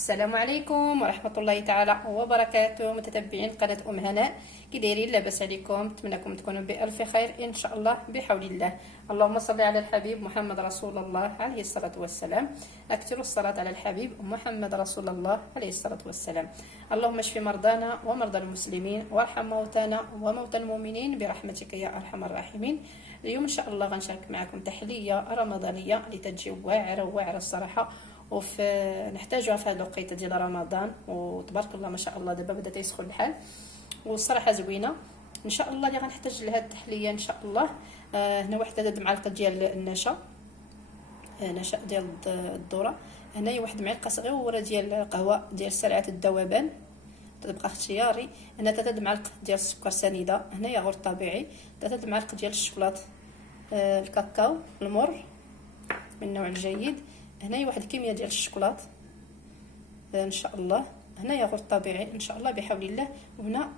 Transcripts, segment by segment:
السلام عليكم ورحمة الله تعالى وبركاته، متتبعين قناة أم هناء. كي دايرين؟ لاباس عليكم؟ نتمنىكم تكونوا بألف خير إن شاء الله بحول الله. اللهم صل على الحبيب محمد رسول الله عليه الصلاة والسلام. أكثروا الصلاة على الحبيب محمد رسول الله عليه الصلاة والسلام. اللهم اشف مرضانا ومرضى المسلمين وارحم موتانا وموتى المؤمنين برحمتك يا أرحم الراحمين. اليوم إن شاء الله غنشارك معكم تحلية رمضانية اللي تجي واعرة الصراحة، نحتاجوها في هذه الوقيته ديال رمضان. وتبارك الله ما شاء الله دابا بدا تيسخن الحال والصراحه زوينه. ان شاء الله اللي غنحتاج لهذه التحليه ان شاء الله هنا واحد 3 معالق ديال النشا، نشا ديال الذره. هنايا واحد معلقه صغيره ديال قهوه ديال سرعه الذوبان، تبقى اختياري. هنا 3 معالق ديال السكر سنيده، هنايا غير طبيعي. 3 معالق ديال الشوكولاط الكاكاو المر من النوع الجيد. هنايا واحد الكميه ديال الشوكولاط ان شاء الله. هنايا غير طبيعي ان شاء الله بحول الله. وهنا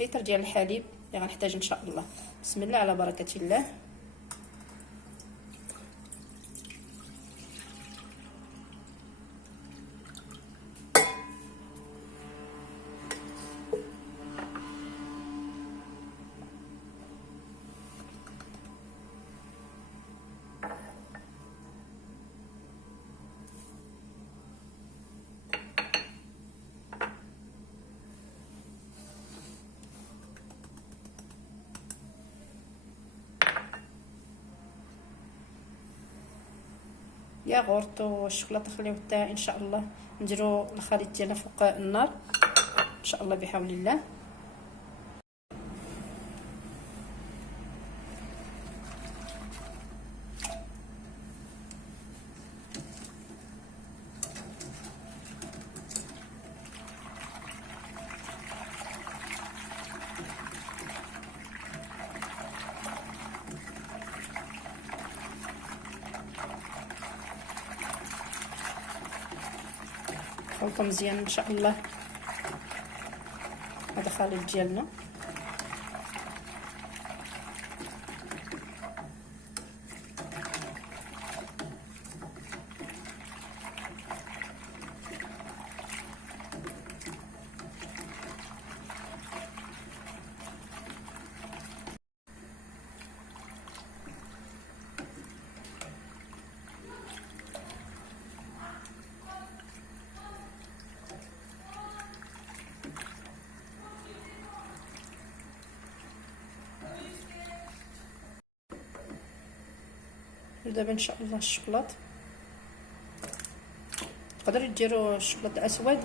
لتر ديال الحليب اللي غنحتاج ان شاء الله. بسم الله على بركه الله. ياغورت والشوكولاته خليوه حتى ان شاء الله نديرو الخليط ديالنا فوق النار ان شاء الله بحول الله. خلطوا مزيان ان شاء الله هذا الخليط ديالنا. دابا ان شاء الله الشوكولاط تقدروا ديروا الشوكولاط الاسود.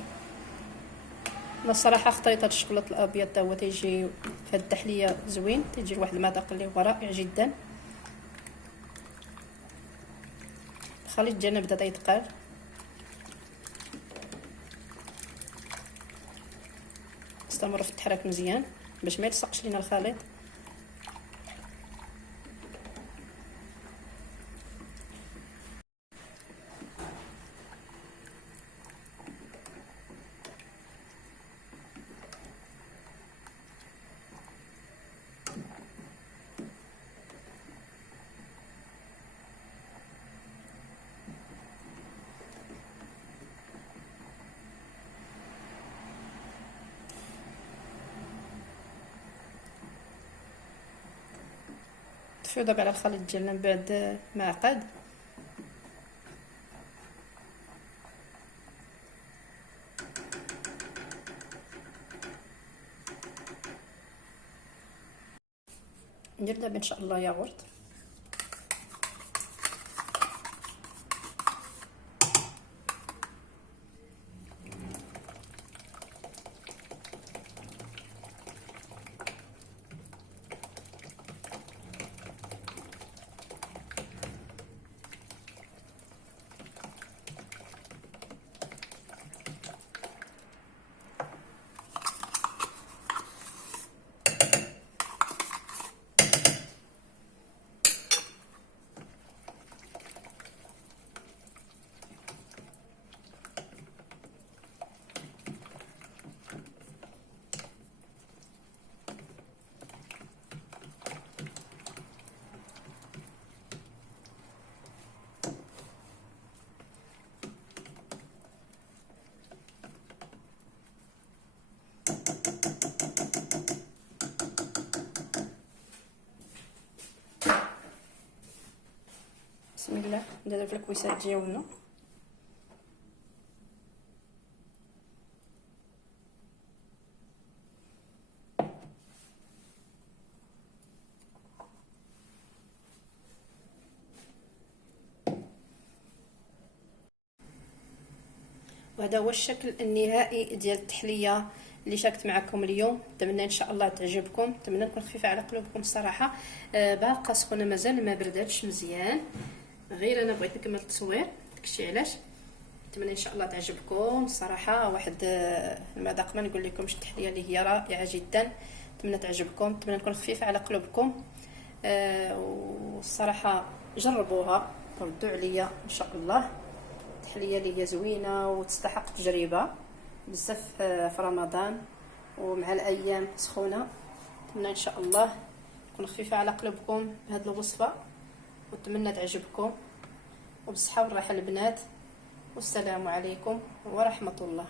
انا الصراحه اختاريت هذا الشوكولاط الابيض تا هو تيجي في هذه التحليه زوين، تيجي واحد المذاق اللي هو رائع جدا. الخليط ديالنا بدا تيتقال، استمر في التحرك مزيان باش ما يلصقش لينا الخليط. نطفيو دابا على الخليط ديالنا من بعد ما عقد. ندير دابا ان شاء الله ياغورت. بسم الله. نديرو في الكويسات ديالنا. وهذا هو الشكل النهائي ديال التحليه اللي شاركت معكم اليوم. نتمنى ان شاء الله تعجبكم، نتمنى نكون خفيفه على قلوبكم الصراحه. باقا سخونه مازال ما برداتش مزيان، غير انا بغيت نكمل التصوير داكشي علاش. نتمنى ان شاء الله تعجبكم الصراحه. واحد المذاق ما نقول لكمش، التحليه اللي هي رائعه جدا. نتمنى تعجبكم، نتمنى نكون خفيفه على قلوبكم. والصراحه جربوها وردوا عليا ان شاء الله. تحليه اللي هي زوينه وتستحق تجربه بزاف في رمضان ومع الايام سخونه. نتمنى ان شاء الله تكون خفيفه على قلوبكم بهذه الوصفه، ونتمنى تعجبكم. وبصحه والراحه البنات، والسلام عليكم ورحمه الله.